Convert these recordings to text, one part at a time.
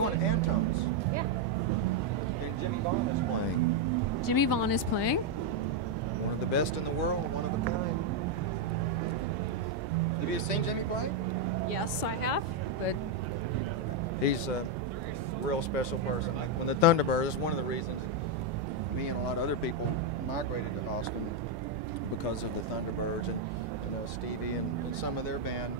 going to Antone's? Yeah. Okay, Jimmie Vaughan is playing. Jimmie Vaughan is playing. One of the best in the world, one of a kind. Have you seen Jimmie play? Yes, I have. But he's a real special person. Like when the Thunderbirds, one of the reasons me and a lot of other people migrated to Austin because of the Thunderbirds and Stevie and some of their band.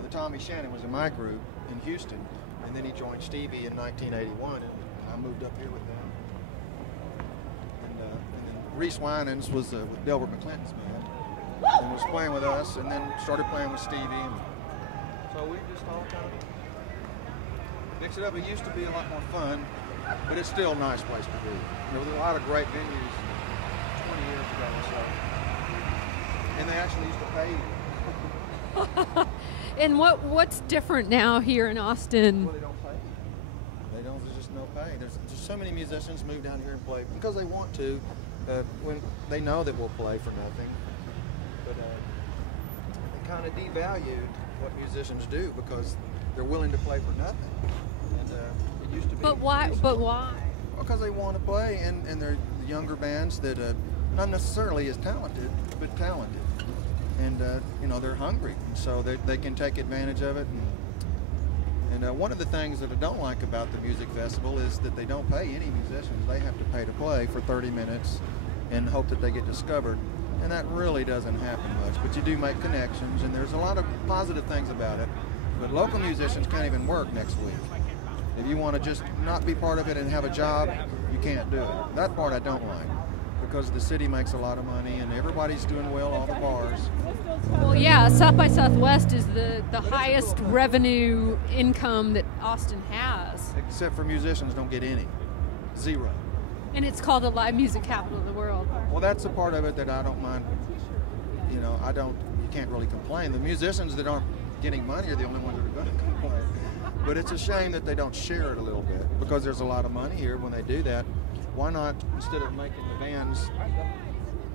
The Tommy Shannon was in my group in Houston, and then he joined Stevie in 1981, and I moved up here with them. And then Reese Winans was with Delbert McClinton's band, and was playing with us, and then started playing with Stevie. And so we just all kind of mix it up. It used to be a lot more fun, but it's still a nice place to be. There was a lot of great venues 20 years ago or so, and they actually used to pay you. And what's different now here in Austin? Well, they don't pay. There's just no pay. There's just so many musicians move down here and play because they want to, when they know that we'll play for nothing. But they kind of devalued what musicians do because they're willing to play for nothing. And it used to be. But why? But why? Because they want to play, and they're the younger bands that not necessarily as talented, but talented. And they're hungry, and so they can take advantage of it. And one of the things that I don't like about the music festival is that they don't pay any musicians. They have to pay to play for 30 minutes and hope that they get discovered. And that really doesn't happen much. But you do make connections, and there's a lot of positive things about it. But local musicians can't even work next week. If you want to just not be part of it and have a job, you can't do it. That part I don't like, because the city makes a lot of money and everybody's doing well, all the bars. Well, yeah, South by Southwest is the highest revenue income that Austin has. Except for musicians don't get any. Zero. And it's called the live music capital of the world. Well, that's a part of it that I don't mind. You can't really complain. The musicians that aren't getting money are the only ones that are going to complain. But it's a shame that they don't share it a little bit, because there's a lot of money here when they do that. Why not, instead of making the bands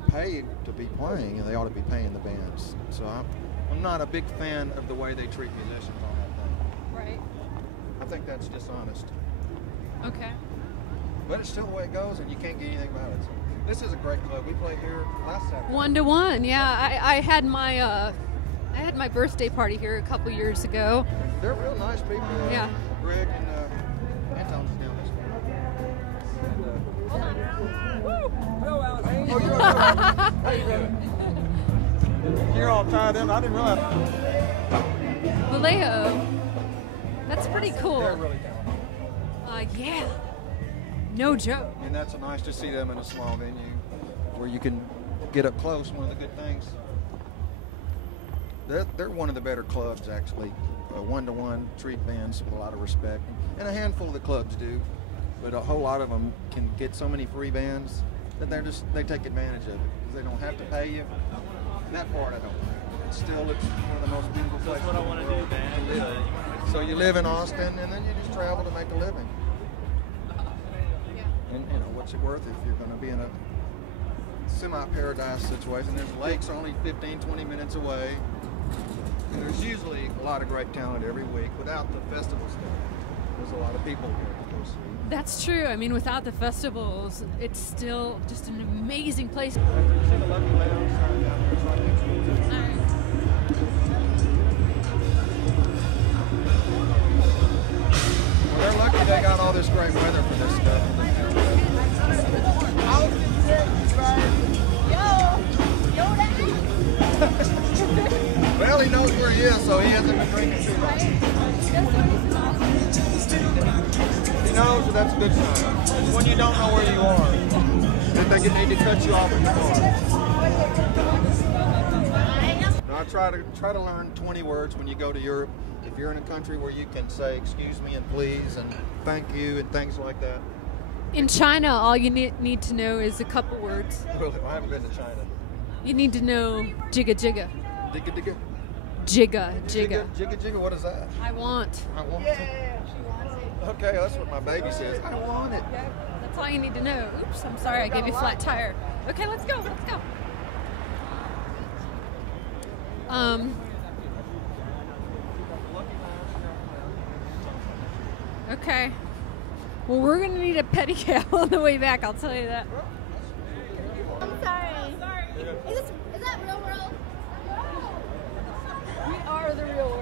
pay to be playing, they ought to be paying the bands. So I'm not a big fan of the way they treat musicians on that thing. Right. I think that's dishonest. Okay. But it's still the way it goes, and you can't get anything about it. So this is a great club. We played here last Saturday. 1-to-1, yeah. I had my birthday party here a couple years ago. They're real nice people. Yeah. Gregg and Antone's down this way. Hold on. Hello, Alex. Oh, you're all right. How you doing? You're all tied in. I didn't realize. Vallejo. That's pretty cool. They're really talented. Yeah. No joke. And that's nice to see them in a small venue where you can get up close. One of the good things. They're one of the better clubs, actually. 1-to-1 treat bands with a lot of respect, and a handful of the clubs do, but a whole lot of them can get so many free bands that they take advantage of it because they don't have to pay you. And that part I don't like. It's one of the most beautiful places. That's what I want to do, man. So you live in Austin, and then you just travel to make a living. And what's it worth if you're going to be in a semi-paradise situation? There's lakes only 15, 20 minutes away. And there's usually a lot of great talent every week. Without the festival stuff, there's a lot of people here to go see. That's true. I mean, without the festivals, it's still just an amazing place. See the Lucky Lounge sign down there? It's right next to it. Well, they're lucky they got all this great weather for this stuff. Well, he knows where he is, so he hasn't been drinking too much. He knows that that's a good sign. It's when you don't know where you are that they need to cut you off at the bar. I try to learn 20 words when you go to Europe. If you're in a country where you can say excuse me and please and thank you and things like that. In China, all you need to know is a couple words. Well, I haven't been to China. You need to know jigga jigga. Jigga jigga. Jigga jigga. Jigga jigga, what is that? I want. I want to. Okay, that's what my baby says. I want it. Yeah, that's all you need to know. Oops, I'm sorry, I gave you a flat tire. Okay, let's go, let's go. Okay. Well, we're going to need a pedicab on the way back, I'll tell you that. I'm sorry. Is that real world? We are the real world.